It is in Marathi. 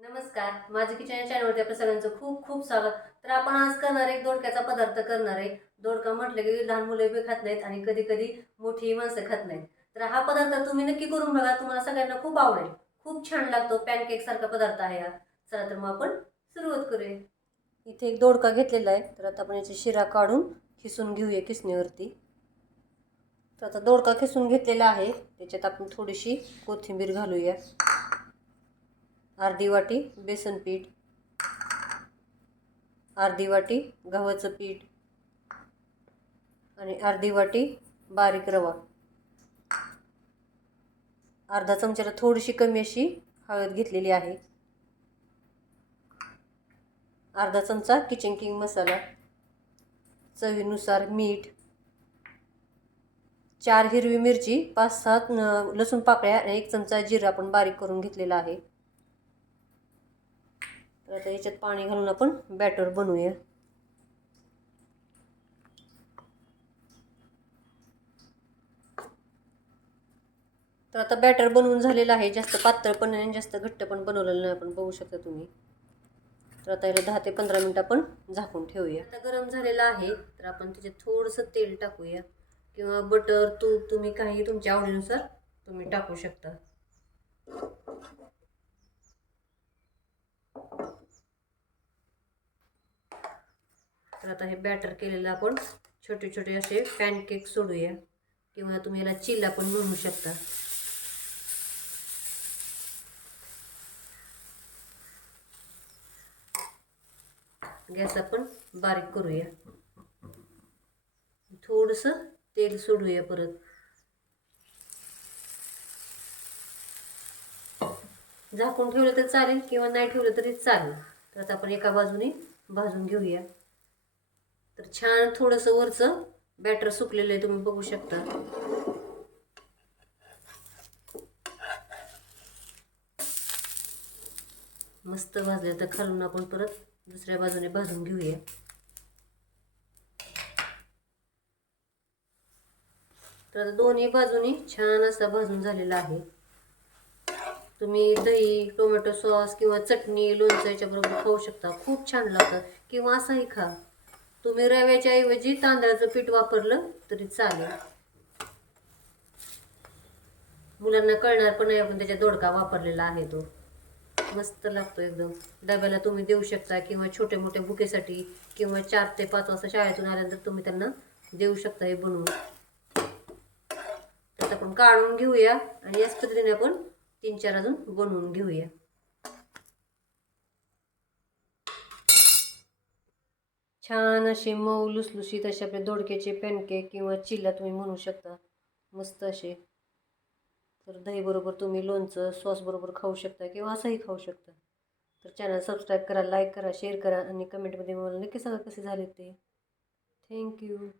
नमस्कार माझं किचन या चॅनलवरती आपल्या सगळ्यांचं खूप खूप स्वागत. तर आपण आज करणार एक दोडक्याचा पदार्थ करणार आहे. दोडका म्हटलं की लहान मुलं बी खात नाहीत आणि कधी कधी मोठी माणसं खात नाहीत. तर हा पदार्थ तुम्ही नक्की करून बघा तुम्हाला सगळ्यांना खूप आवडेल. खूप छान लागतो पॅनकेक सारखा पदार्थ आहे हा. चला तर मग आपण सुरुवात करूया. इथे एक दोडका घेतलेला आहे. तर आता आपण याची शिरा काढून खिसून घेऊया किसणीवरती तर आता दोडका खिसून घेतलेला आहे. त्याच्यात आपण थोडीशी कोथिंबीर घालूया. अर्धी वाटी बेसन पीठ अर्धी वाटी गव्हाचं पीठ आणि अर्धी वाटी बारीक रवा. अर्धा चमच्याला थोडीशी कमी अशी हळद घेतलेली आहे. अर्धा चमचा किचन किंग मसाला चवीनुसार मीठ चार हिरवी मिरची पाच सात लसूण पाकळ्या आणि एक चमचा जिरा आपण बारीक करून घेतलेला आहे. तर आता याच्यात पाणी घालून आपण बॅटर बनवूया. तर आता बॅटर बनवून झालेलं आहे. जास्त पातळ पण नाही आणि जास्त घट्ट पण बनवलेलं नाही आपण बघू शकता तुम्ही. तर आता याला दहा ते पंधरा मिनटं आपण झाकून ठेवूया. आता गरम झालेलं आहे. तर आपण त्याच्यात थोडंसं तेल टाकूया. किंवा बटर तूप तुम्ही काही तुमच्या आवडीनुसार तुम्ही टाकू शकता. आता हे बॅटर केलेलं आपण छोटे छोटे असे पॅनकेक सोडूया. किंवा तुम्ही याला चिल्ला पण म्हणू शकता. गॅस आपण बारीक करूया. थोडंसं तेल सोडूया परत. झाकून ठेवलं तर चालेल किंवा नाही ठेवलं तरी चालेल. तर आता आपण एका बाजूने भाजून घेऊया. छान थोडंसं वरचं बॅटर सुकलेलं आहे तुम्ही बघू शकता. मस्त भाजले. तर खालून आपण परत दुसऱ्या बाजूने भाजून घेऊया. तर आता दोन्ही बाजूनी छान असा भाजून झालेला आहे. तुम्ही दही टोमॅटो सॉस किंवा चटणी लोणचं याच्याबरोबर खाऊ शकता. खूप छान लागतं. किंवा असंही खा. तुम्ही रव्याच्या ऐवजी तांदळाचं पीठ वापरलं तरी चालेल. मुलांना कळणार पण नाही आपण त्याच्या दोडका वापरलेला आहे तो. मस्त लागतो एकदम. डब्याला तुम्ही देऊ शकता किंवा छोटे मोठे बुकेसाठी किंवा चार ते पाच वाजता शाळेतून आल्यानंतर तुम्ही त्यांना देऊ शकता हे बनवून. तर आपण काढून घेऊया आणि याच पद्धतीने आपण तीन चार अजून बनवून घेऊया. छान असे मऊ लुसलुशीत असे आपले दोडक्याचे पॅनकेक किंवा चिल्ला तुम्ही म्हणू शकता. मस्त असे. तर दहीबरोबर तुम्ही लोणचं सॉसबरोबर खाऊ शकता किंवा असंही खाऊ शकता. तर चॅनल सबस्क्राईब करा लाईक करा शेअर करा आणि कमेंटमध्ये मला नक्की सांगा कसे झाले ते. थँक्यू